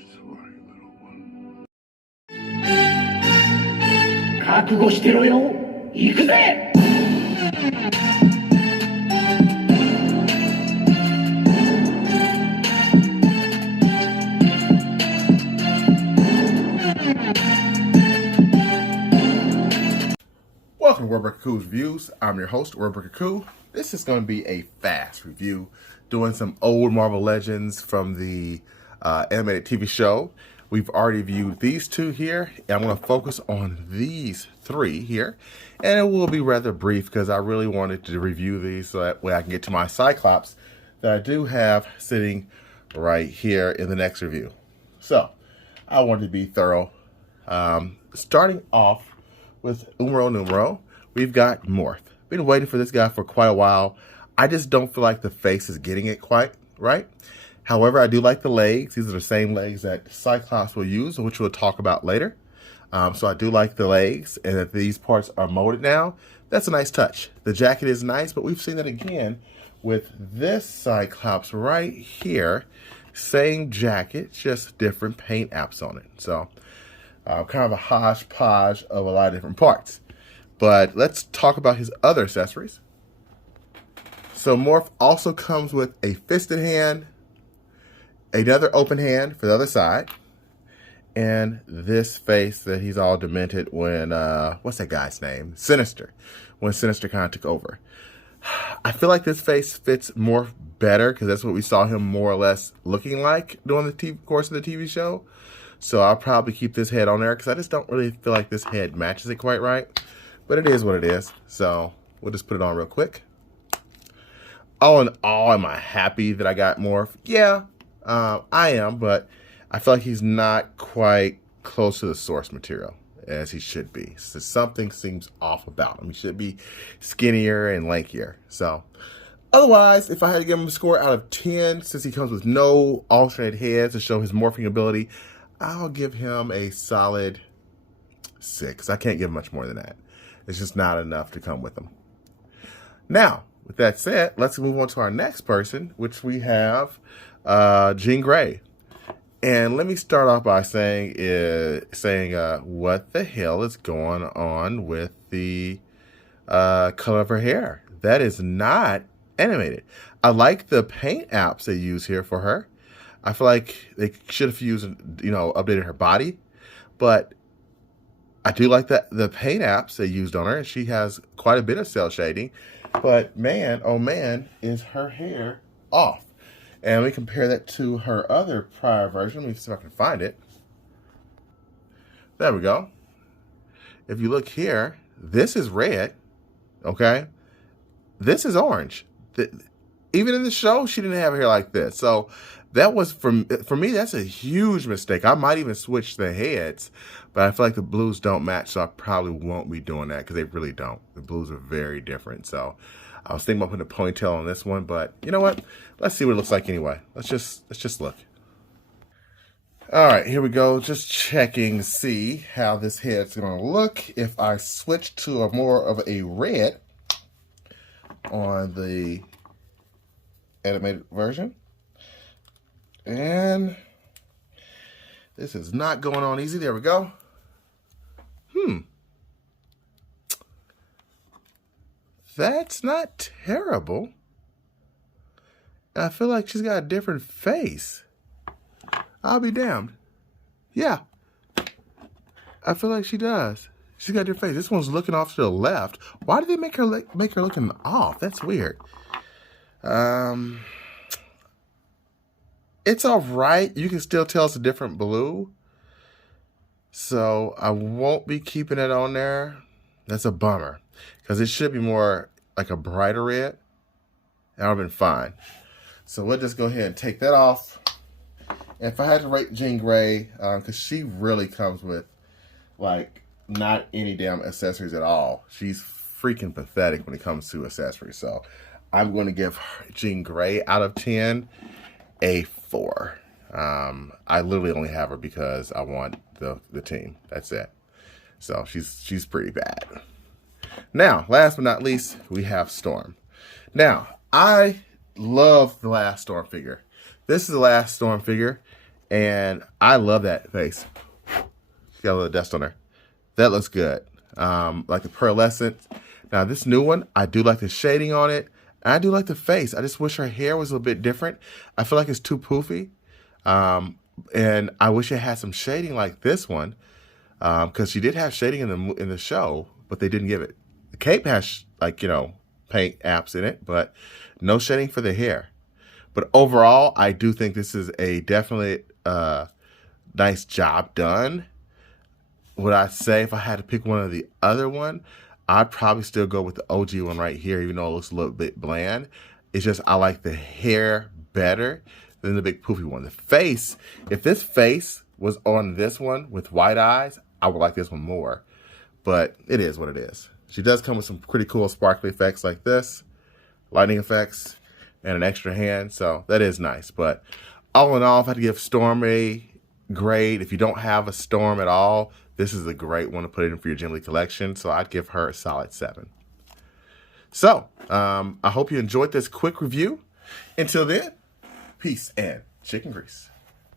Sorry, little one. 覚悟してろよ。行くぜ。Welcome to Wordbreaker Coo's Reviews. I'm your host, Wordbreaker Coo. This is going to be a fast review, doing some old Marvel Legends from the animated TV show. We've already viewed these two here, and I'm going to focus on these three here. And it will be rather brief because I really wanted to review these so that way I can get to my Cyclops that I do have sitting right here in the next review. So, I wanted to be thorough. Starting off with numero, we've got Morph. Been waiting for this guy for quite a while. I just don't feel like the face is getting it quite right. However, I do like the legs. These are the same legs that Cyclops will use, which we'll talk about later. So I do like the legs, and that these parts are molded now. That's a nice touch. The jacket is nice, but we've seen that again with this Cyclops right here. Same jacket, just different paint apps on it. So kind of a hodgepodge of a lot of different parts. But let's talk about his other accessories. So Morph also comes with a fisted hand, another open hand for the other side, and this face that he's all demented when, what's that guy's name? Sinister. When Sinister kind of took over. I feel like this face fits Morph better because that's what we saw him more or less looking like during the course of the TV show. So I'll probably keep this head on there because I just don't really feel like this head matches it quite right. But it is what it is. So we'll just put it on real quick. All in all, am I happy that I got Morph? Yeah, I am. But I feel like he's not quite close to the source material as he should be. So something seems off about him. He should be skinnier and lankier. So otherwise, if I had to give him a score out of 10, since he comes with no alternate heads to show his morphing ability, I'll give him a solid 6. I can't give much more than that. It's just not enough to come with him. Now, with that said, let's move on to our next person, which we have Jean Grey. And let me start off by saying what the hell is going on with the color of her hair? That is not animated. I like the paint apps they use here for her. I feel like they should have used, updated her body. But I do like the paint apps they used on her. And she has quite a bit of cell shading. But man, oh man, is her hair off. And we compare that to her other prior version. Let me see if I can find it. There we go. If you look here, this is red. Okay? This is orange. Even in the show, she didn't have hair like this. So that was, for me, that's a huge mistake. I might even switch the heads, but I feel like the blues don't match, so I probably won't be doing that because they really don't. The blues are very different. So I was thinking about putting a ponytail on this one, but you know what? Let's see what it looks like anyway. Let's just look. All right, here we go. Just checking, see how this head's going to look if I switch to a more of a red on the animated version. And this is not going on easy. There we go. That's not terrible. I feel like she's got a different face. I'll be damned. Yeah. I feel like she does. She's got a different face. This one's looking off to the left. Why did they make her looking off? That's weird. It's all right. You can still tell it's a different blue. So I won't be keeping it on there. That's a bummer. Because it should be more like a brighter red. That would have been fine. So we'll just go ahead and take that off. And if I had to rate Jean Grey, because she really comes with, like, not any damn accessories at all. She's freaking pathetic when it comes to accessories. So I'm going to give Jean Grey out of 10 a 4. I literally only have her because I want the team. That's it. So she's pretty bad. Now, last but not least, we have Storm. Now, I love the last Storm figure. This is the last Storm figure, And I love that face. Got a little dust on her. That looks good. Like the pearlescent. Now this new one, I do like the shading on it. And I do like the face. I just wish her hair was a little bit different. I feel like it's too poofy. And I wish it had some shading like this one. Because she did have shading in the show, but they didn't give it. The cape has, like, you know, paint apps in it, but no shading for the hair. But overall, I do think this is a definitely nice job done. Would I say if I had to pick one or the other one, I'd probably still go with the OG one right here, even though it looks a little bit bland. It's just I like the hair better than the big poofy one. The face, if this face was on this one with white eyes, I would like this one more. But it is what it is. She does come with some pretty cool sparkly effects like this, lightning effects, and an extra hand. So that is nice. But all in all, if I had to give Storm a grade, if you don't have a Storm at all, this is a great one to put in for your Jim Lee collection. So I'd give her a solid 7. So I hope you enjoyed this quick review. Until then, peace and chicken grease.